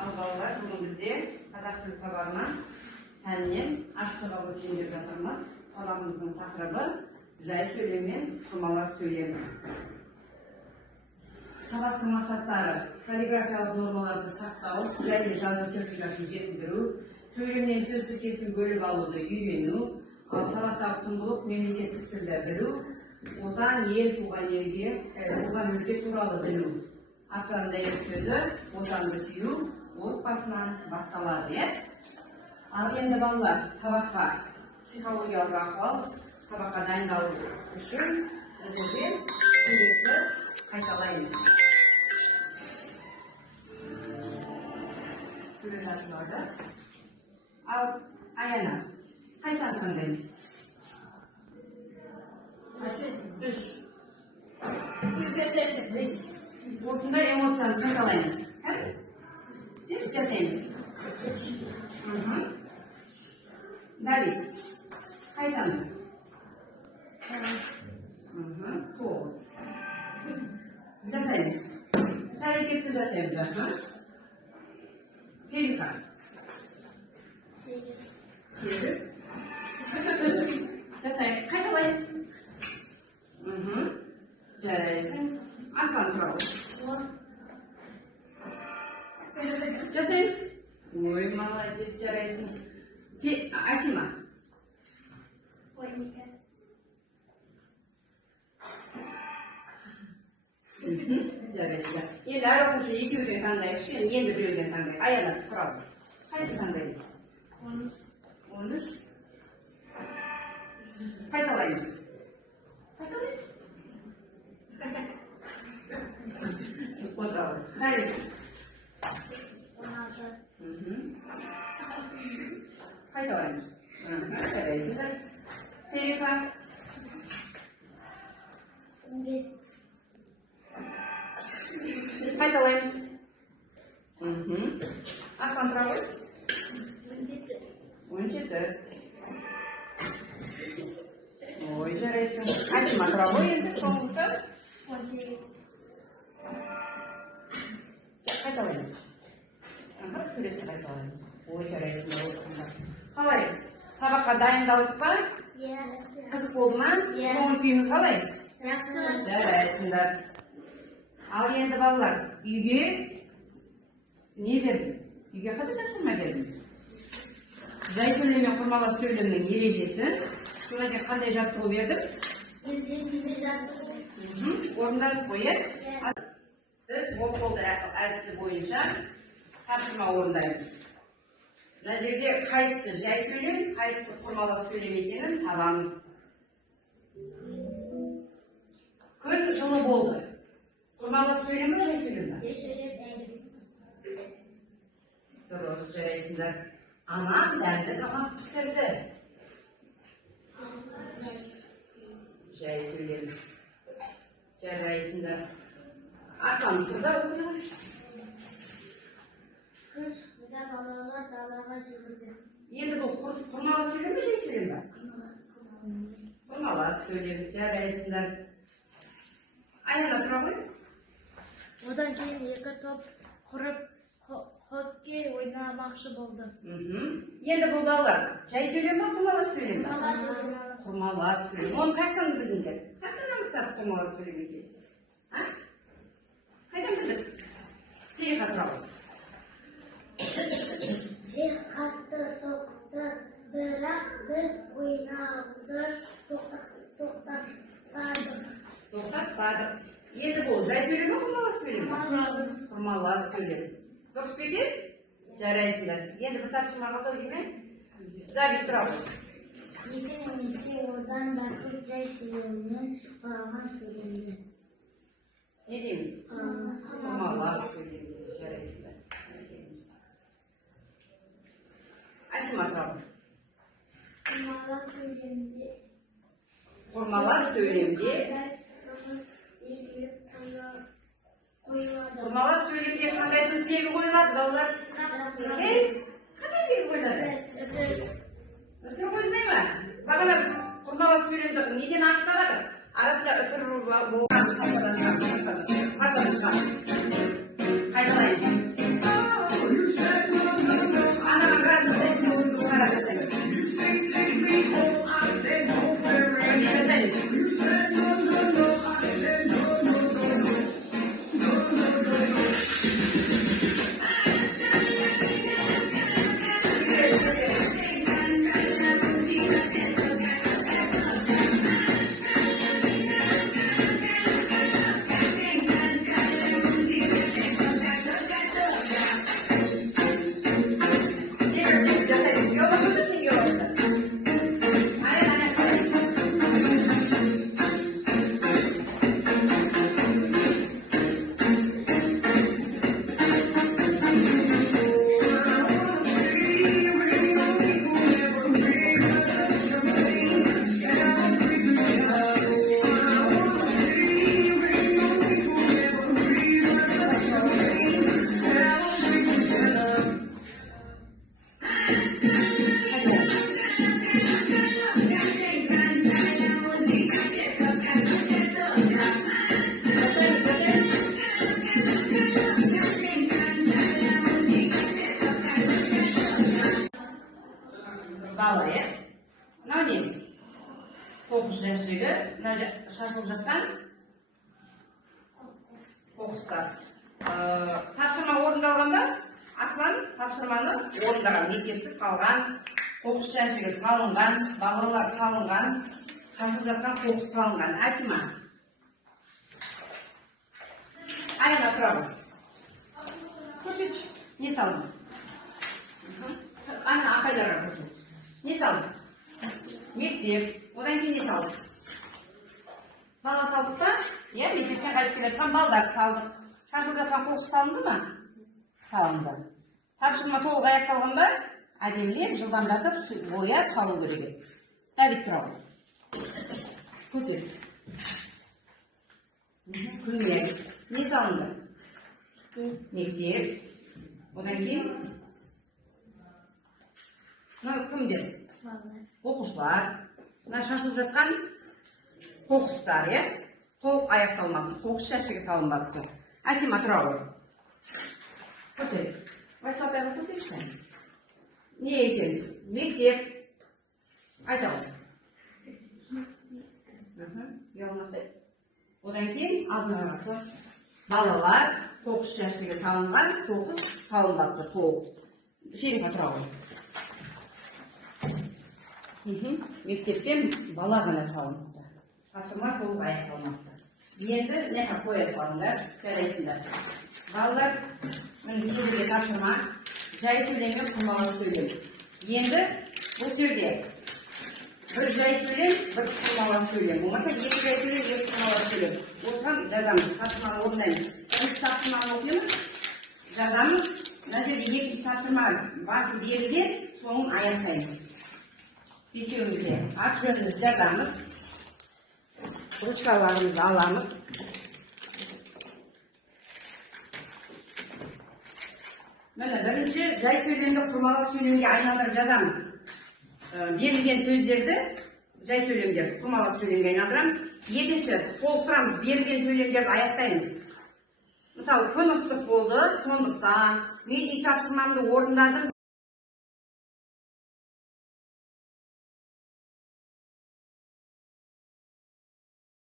Ал балалар, бүгін бізде қазақ тілі сабағынан пәннен аш сабақ өтейін деп жатырмыз. Сабағымыздың тақырыбы жай сөйлем мен құрмалас сөйлем. Сабақтың мақсаттары каллиграфиялық нормаларды сақтау және жазу техникасын жетілдіру, сөйлемнен сөз тіркесін бөліп алуды үйрену, ал сабақтағы құндылық мемлекеттік тілді білу, отан, ел, туған өлке туралы білу. Аттарында сөзі отанды сүю отбасынан басталады. Ал енді балалар, сабаққа психологиялық ахуал, сабаққа дайындалу үшін өздерден суретті қайталаймыз. Сурет ашылады. Ал Аяна, қайсыны таңдаймыз? Осындай эмоцияны қайталаймыз. Деп жасаймыз. Давид, қайсыны? 9. Жасаймыз. Іс-әрекетті жасаймыз. Фериха. 8. Жасайық. Қайталаймыз. Жарайсың. Аслан туралы. Жасаймыз. Ой, молодец, жарайсың. Асима. 12. Жарайсың. Енді әр оқушы екеуден таңдайықшы, енді біреуден таңдайық. Аяна туралы. Қайсы таңдаймыз? 13. Қайталаймыз. Қайталаймыз. Отыралы. Давид. 16. Қайталаймыз. Жарайсыздар. Фериха. 15. Қайталаймыз. Аслан туралы. 17. 17. Ой, жарайсың. Асима туралы енді соңғысы. 18. Қайталаймыз. Суретті қайталаймыз. Ой, жарайсың. Қалай? Сабаққа дайындалдық па? Қызық болды ма? Көңіл күйіңіз қалай? Жақсы. Жарайсыңдар. Ал енді балалар, үйге не бердім? Үйге қандай тапсырма бердім? Жай сөйлем мен құрмалас сөйлемнің ережесін, содан кейін қандай жаттығу бердім? Орындадық қой, е? Біз оқылды әдісі бойынша тапсырма орындаймыз. Мына жерде қайсысы жай сөйлем, қайсысы құрмалас сөйлем екенін табамыз. Күн жылы болды. Құрмалас сөйлем бе, жай сөйлем бе? Дұрыс, жарайсыңдар. Анам дәмді тамақ пісірді. Жай сөйлем. Жарайсыңдар. Аслан, тұрда оқиғаш. Күн шыққанда балалар далаға жүгірді. Енді бұл құрмалас сөйлем бе, жай сөйлем бе? Құрмалас сөйлем. Жарайсыңдар. Аяна тұра ғой. Одан кейін екі топ құрып хоккей ойнамақшы болды. Енді бұл балалар жай сөйлем бе, құрмалас сөйлем бе? Құрмалас сөйлем. Оны қайдан білдіңдер? Қайдан анықтадық құрмалас сөйлем екен? Қайдан білдік? Фериха тұра ғой. Жер қатты соқты, бірақ біз ойнауды Тоқтатпадық. Енді бұл жай сөйлем бе, құрмалас сөйлем бе? Құрмалас сөйлем. Дұрыс па екен? Жарайсыңдар. Енді бір тапсырма қалды ме? Давид тұра ғой. Екі немесе одан да көп жай сөйлемнен құралған сөйлемді. Не дейміз? Құрмалас сөйлем. Жарайсыңдар. Асима тұра ғой. Құрмалас сөйлемде Құрмалас сөйлемде қандай түс белгі қойылады, балалар? Қандай белгі қойылады? Үтір қойылмай ма? Бағана біз құрмалас сөйлемді неден анықталады? Арасында үтір болған қайтадан шығамыз. Қайталаймыз. қоқыс жәшігі, мына шашылып жатқан қоқыстар. Тапсырма орындалған ба? Аслан тапсырманы орындаған, мектепті салған, қоқыс жәшігі салынған, балалар салынған, шашылып жатқан қоқыс салынған. Асима. Айна тұра ғой. Көрсетші, не салдың? Ана апайларға көрсетші. Не салдың? Мектеп, одан кейін не салдық? Бала салдық па? Мектептен қайтып келе жатқан балдар салдық. Шашылып жатқан қоқыс салынды ма? Салынды. Тапсырма толық аяқталған ба? Әдемілеп, жылдамдатып, бояп салу керек. Давид тұра ғой. Көтер. Күлмек. Не салынды? Мектеп. Одан кейін? Кімдер? Оқушылар. Мына шашылып жатқан қоқыстар, толық аяқталмапты. Қоқыс жәшігі салынбапты. Асима тұра ғой. Көтер. Байсалтайға көтерші. Не екен? Мектеп. Айта ғой. Ұялмасай. Одан кейін алдын балалар қоқыс жәшігі салынған, қоқыс салынбапты. Толық. Шерифа тұра ғой. Мектептен бала ғана салыныпты. Тапсырма толық аяқталмапты. Енді неқа қоя салыңдар, жарайсыңдар. Балалар, сіздерге тапсырма, жай сөйлем мен құрмалау сөйлем. Енді бұл жерде бір жай сөйлем, бір құрмалау сөйлем. Болмаса екі жай сөйлем, екі құрмалау сөйлем. Осыған жазамыз, тапсырманы орындаймыз. Бірінші тапсырманы оқимыз, жазамыз. Мына жерде екінші тапсырма басы берілген, соңын аяқтаймыз. Бесеуімізде ат жөнімізді жазамыз. Ручкаларымызды аламыз. Міне бірінші жай сөйлемді құрмалау сөйлемге айналдырып жазамыз. Берілген сөздерді жай сөйлемдер құрмалау сөйлемге айналдырамыз. Екінші толықтырамыз, берілген сөйлемдерді аяқтаймыз. Мысалы, күн ыстық болды, сондықтан мен үй тапсырмамды орындадым